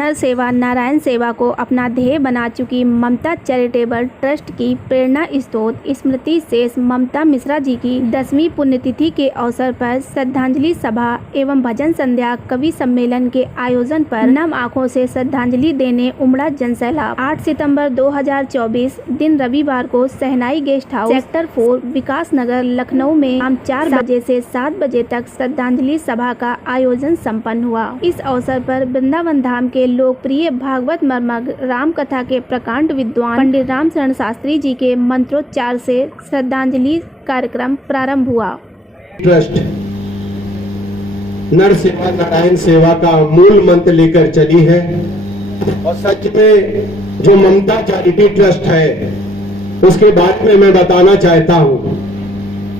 नर सेवा नारायण सेवा को अपना ध्येय बना चुकी ममता चैरिटेबल ट्रस्ट की प्रेरणा स्रोत स्मृति शेष ममता मिश्रा जी की 10वीं पुण्यतिथि के अवसर पर श्रद्धांजलि सभा एवं भजन संध्या कवि सम्मेलन के आयोजन पर नम आंखों से श्रद्धांजलि देने उमड़ा जनसैलाब। 8 सितंबर 2024 दिन रविवार को सहनाई गेस्ट हाउस सेक्टर 4 विकास नगर लखनऊ में शाम 4 बजे से 7 बजे तक श्रद्धांजलि सभा का आयोजन संपन्न हुआ। इस अवसर पर वृंदावन धाम के लोकप्रिय भागवत मर्मज्ञ राम कथा के प्रकांड विद्वान पंडित राम शरण शास्त्री जी के मंत्रोच्चार से श्रद्धांजलि कार्यक्रम प्रारंभ हुआ। ट्रस्ट नर सेवा नारायण सेवा का मूल मंत्र लेकर चली है और सच में जो ममता चैरिटी ट्रस्ट है उसके बारे में मैं बताना चाहता हूँ।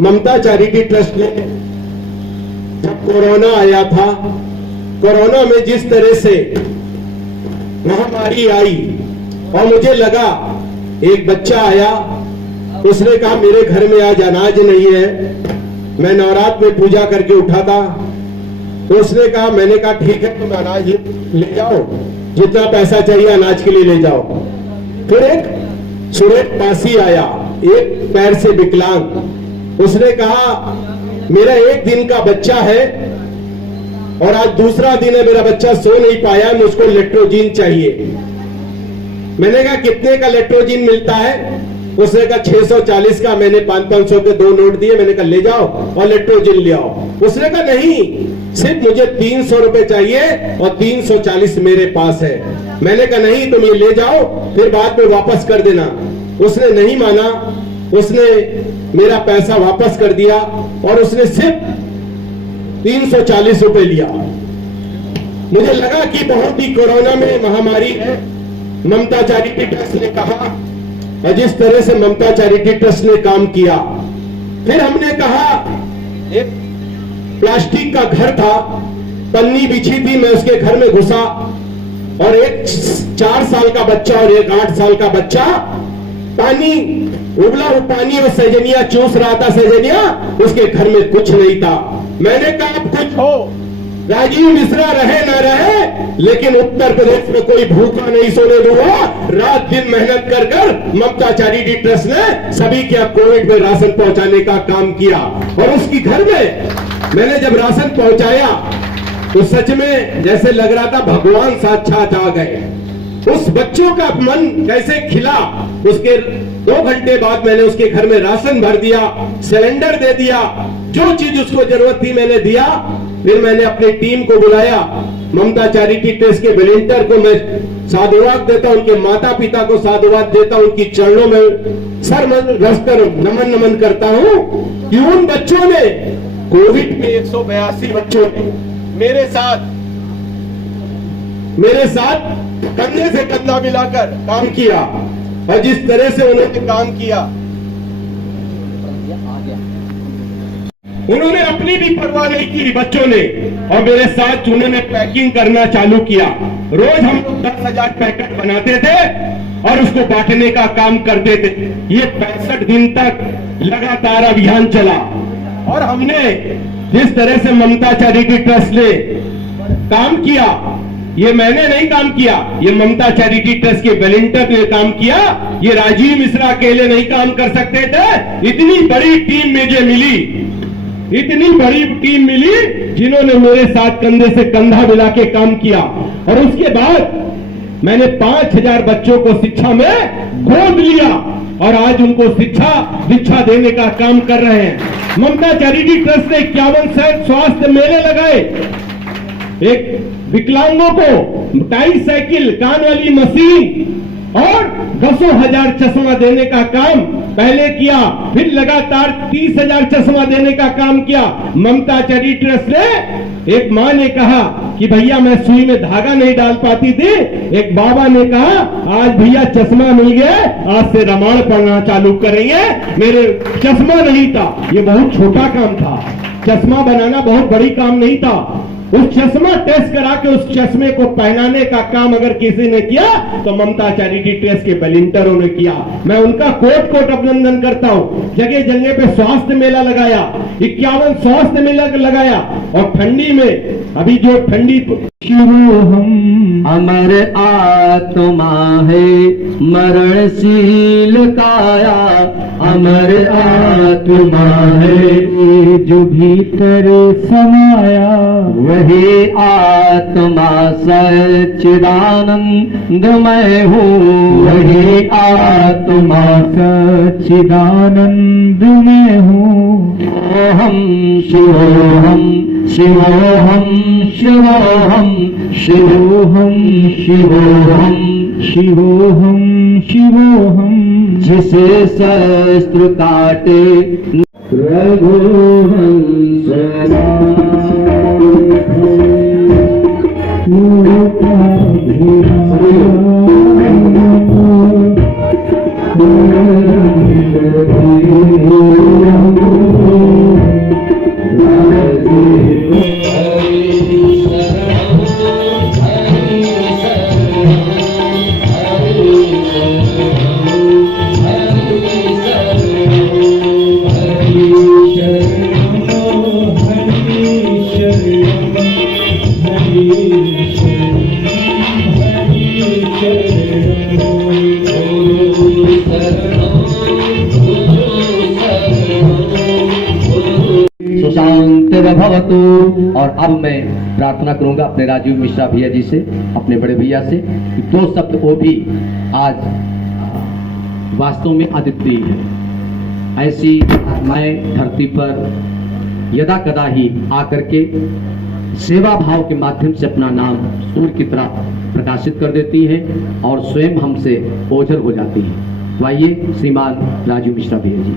ममता चैरिटी ट्रस्ट ने जब कोरोना आया था, कोरोना में जिस तरह से महामारी आई और मुझे लगा, एक बच्चा आया, उसने कहा मेरे घर में आज अनाज नहीं है। मैं नवरात्र में पूजा करके उठा था, तो उसने कहा, मैंने कहा ठीक है तुम अनाज ले जाओ, जितना पैसा चाहिए अनाज के लिए ले जाओ। फिर एक सुरेश पासी आया, एक पैर से विकलांग, उसने कहा मेरा 1 दिन का बच्चा है और आज दूसरा दिन है, मेरा बच्चा सो नहीं पाया, मुझको लेट्रोजिन चाहिए। मैंने कहा कितने का लेट्रोजिन मिलता है? उसने कहा 640 का। मैंने 500 के 2 नोट दिए, मैंने कहा ले जाओ और लेट्रोजिन ले आओ। उसने कहा नहीं, सिर्फ मुझे 300 रुपए चाहिए और 340 मेरे पास है। मैंने कहा नहीं, तुम ये ले जाओ, फिर बाद में वापस कर देना। उसने नहीं माना, उसने मेरा पैसा वापस कर दिया और उसने सिर्फ 340 रुपए लिया। मुझे लगा कि बहुत ही कोरोना में महामारी है। ममता चैरिटी ट्रस्ट ने कहा और जिस तरह से ममता चैरिटी ट्रस्ट ने काम किया, फिर हमने कहा एक प्लास्टिक का घर था, पन्नी बिछी थी, मैं उसके घर में घुसा और एक 4 साल का बच्चा और एक 8 साल का बच्चा पानी, उबला हुआ पानी और सजनिया चूस रहा था। सजनिया, उसके घर में कुछ नहीं था। मैंने कहा आप कुछ हो, राजीव मिश्रा रहे ना रहे, लेकिन उत्तर प्रदेश में कोई भूखा नहीं सोने दूंगा। रात दिन मेहनत कर कर ममता चैरिटी ट्रस्ट ने सभी के कोविड में राशन पहुंचाने का काम किया और उसकी घर में मैंने जब राशन पहुंचाया तो सच में जैसे लग रहा था भगवान साक्षात आ गए। उस बच्चों का मन कैसे खिला। उसके 2 घंटे बाद मैंने उसके घर में राशन भर दिया, सिलेंडर दे दिया, जो चीज उसको जरूरत थी मैंने दिया। फिर मैंने अपनी टीम को बुलाया, ममता चैरिटी ट्रस्ट के वॉलंटियर को मैं साधुवाद देता, उनके माता पिता को साधुवाद देता, उनकी चरणों में सर रखकर नमन करता हूं कि उन बच्चों ने कोविड में 182 बच्चों ने मेरे साथ कंधे से कंधा मिलाकर काम किया और जिस तरह से उन्होंने काम किया, उन्होंने अपनी भी परवाह नहीं की बच्चों ने, और मेरे साथ उन्होंने पैकिंग करना चालू किया। रोज हम लोग 10,000 पैकेट बनाते थे और उसको बांटने का काम करते थे। ये 65 दिन तक लगातार अभियान चला और हमने जिस तरह से ममता चैरिटी ट्रस्ट ने काम किया, ये मैंने नहीं काम किया, ये ममता चैरिटी ट्रस्ट के वॉलंटियर ने काम किया। ये राजीव मिश्रा अकेले नहीं काम कर सकते थे। इतनी बड़ी टीम मुझे मिली, इतनी बड़ी टीम मिली जिन्होंने मेरे साथ कंधे से कंधा मिला के काम किया और उसके बाद मैंने 5000 बच्चों को शिक्षा में गोद लिया और आज उनको शिक्षा देने का काम कर रहे हैं। ममता चैरिटी ट्रस्ट ने 51 स्वास्थ्य मेले लगाए, एक विकलांगों को ट्राईसाइकिल, कान वाली मशीन और 10,000 चश्मा देने का काम पहले किया। फिर लगातार 30,000 चश्मा देने का काम किया। ममता चैरिटी ट्रस्ट ने, एक मां ने कहा कि भैया मैं सुई में धागा नहीं डाल पाती थी, एक बाबा ने कहा आज भैया चश्मा मिल गया, आज से रामायण पढ़ना चालू करेंगे। मेरे चश्मा नहीं था, ये बहुत छोटा काम था, चश्मा बनाना बहुत बड़ी काम नहीं था। उस चश्मा टेस्ट करा के उस चश्मे को पहनाने का काम अगर किसी ने किया तो ममता चैरिटी ट्रस्ट के वॉलंटियरों ने किया। मैं उनका कोट अभिनंदन करता हूं। जगह जगह पे स्वास्थ्य मेला लगाया, 51 स्वास्थ्य मेला लगाया और ठंडी में, अभी जो ठंडी शिवोहम अमर आत्मा है मरणशील काया, अमर आत्मा है जो भीतर समाया, वही आत्मा सच्चिदानंदमय हूँ, वही आत्मा सच्चिदानंदमय हूँ। ओहम शिवोहम शिवोहम शिवोहम शिवोहम शिवोहम शिवोहम शिवोहम, जिसे शस्त्र काटे रघुवंश सुशांत भवतु। और अब मैं प्रार्थना करूंगा अपने राजीव मिश्रा भैया जी से, अपने बड़े भैया से, कि दो शब्द वो भी आज वास्तव में अद्वितीय है। ऐसी आत्माएं धरती पर यदा कदा ही आकर के सेवा भाव के माध्यम से अपना नाम सूर्य की तरह प्रकाशित कर देती है और स्वयं हमसे ओझल हो जाती है। तो आइए श्रीमान राजीव मिश्रा भैया जी।